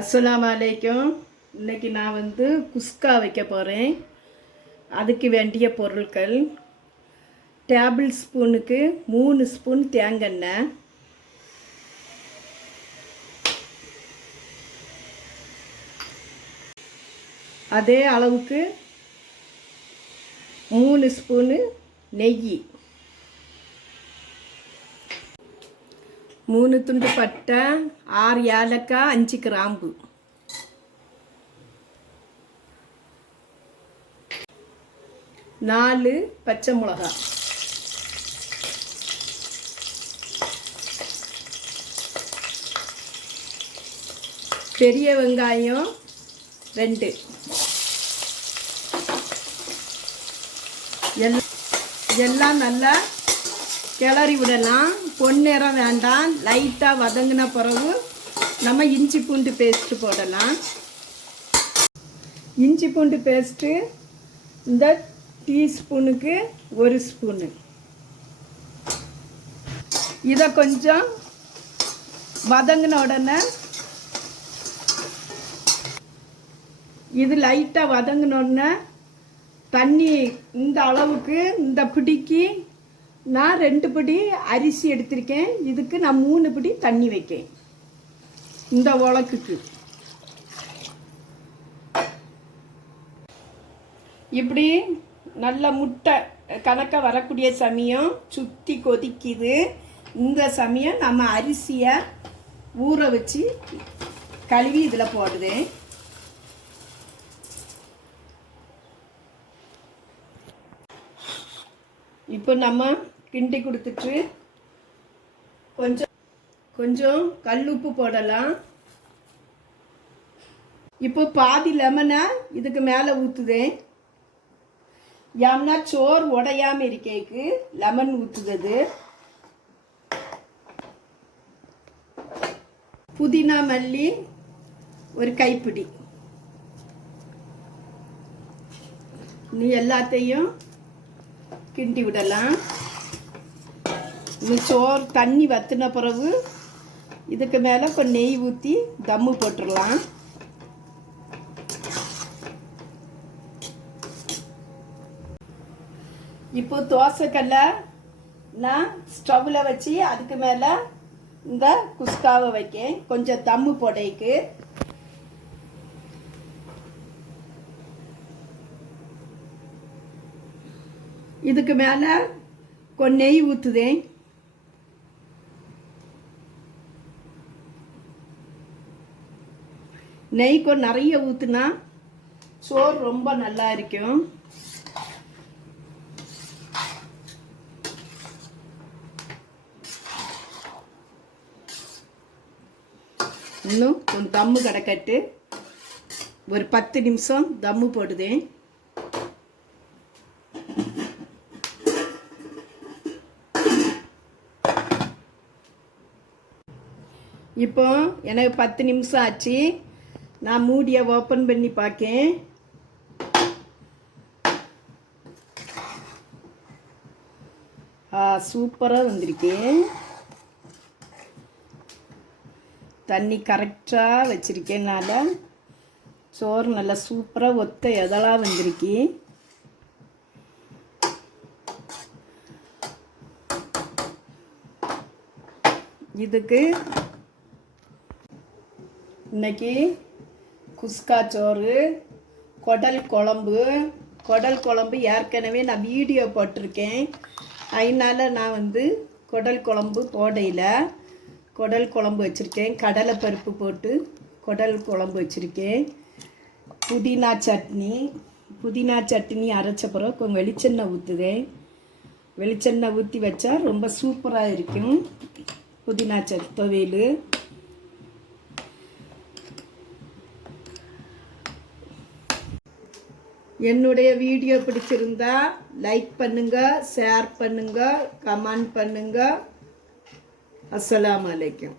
அஸ்ஸலாமு அலைக்கும். இன்றைக்கி நான் குஸ்கா வைக்க போகிறேன். அதுக்கு வேண்டிய பொருட்கள்: டேபிள் ஸ்பூனுக்கு 3 ஸ்பூன் தேங்காய், அதே அளவுக்கு 3 ஸ்பூனு நெய், 3 துண்டு பட்டை, 6 ஏலக்காய், 5 கிராம்பு, நாலு பச்சை மிளகாய், பெரிய வெங்காயம் 2. எல்லாம் நல்லா கிளறி விடலாம். பொன்னிறம் வேண்டாம், லைட்டாக வதங்கின பிறகு நம்ம இஞ்சி பூண்டு பேஸ்ட்டு போடலாம். இஞ்சி பூண்டு பேஸ்ட்டு இந்த டீஸ்பூனுக்கு 1 ஸ்பூனு. இதை கொஞ்சம் வதங்கின உடனே இது லைட்டாக வதங்கின உடனே தண்ணி இந்த அளவுக்கு, இந்த பிடிக்கு நான் 2 பிடி அரிசி எடுத்திருக்கேன். இதுக்கு நான் 3 பிடி தண்ணி வைக்கேன். இந்த உலக்குக்கு இப்படி நல்ல முட்டை கணக்க வரக்கூடிய சமயம் சுற்றி கொதிக்குது. இந்த சமயம் நம்ம அரிசியை ஊற வச்சு கழுவி இதில் போடுதேன். இப்போ நம்ம கிண்டி கொடுத்துட்டு கொஞ்சம் கல்லுப்பு போடலாம். இப்போ பாதி லெமனை இதுக்கு மேலே ஊற்றுதேன். ஏன்னா சோறு உடையாமல் இருக்கேக்கு லெமன் ஊற்றுது. புதினா மல்லி 1 கைப்பிடி. நீ எல்லாத்தையும் கிண்டி விடலாம். சோறு தண்ணி வற்றின பிறகு இதுக்கு மேலே கொஞ்சம் நெய் ஊற்றி தம்மு போட்டுடலாம். இப்போ தோசைக்கல்லை நான் ஸ்டவ்வில் வச்சு அதுக்கு மேலே இந்த குஸ்காவை வைக்கேன். கொஞ்சம் தம்மு போடைக்கு இதுக்கு மேலே கொஞ்சம் நெய் ஊற்றுதேன். நெய் கொஞ்சம் நிறைய ஊற்றுனா சோறு ரொம்ப நல்லா இருக்கும். இன்னும் கொஞ்சம் தம்மு கிடக்கட்டு ஒரு 10 நிமிஷம் தம்மு போடுதேன். இப்போ எனக்கு 10 நிமிஷம் ஆச்சு. நான் மூடியை ஓப்பன் பண்ணி பார்க்கேன். சூப்பராக வந்திருக்கேன். தண்ணி கரெக்டாக வச்சுருக்கேனால சோறு நல்லா சூப்பராக ஒத்த எதெல்லாம் வந்திருக்கு. இதுக்கு இன்னைக்கு குஸ்கா சோறு, குடல் குழம்பு ஏற்கனவே நான் வீடியோ போட்டிருக்கேன். அதனால் நான் குடல் குழம்பு போடையில் குடல் குழம்பு வச்சுருக்கேன். கடலைப்பருப்பு போட்டு குடல் குழம்பு வச்சுருக்கேன். புதினா சட்னி அரைச்ச பிறகு கொஞ்சம் வெளிச்செண்ணெய் ஊற்றுதேன். வெளிச்செண்ணெய் ஊற்றி வச்சா ரொம்ப சூப்பராக இருக்கும் புதினா துவையல். என்னுடைய வீடியோ பிடிச்சிருந்தா லைக் பண்ணுங்க, ஷேர் பண்ணுங்க, கமெண்ட் பண்ணுங்க. அஸ்ஸலாமு அலைக்கும்.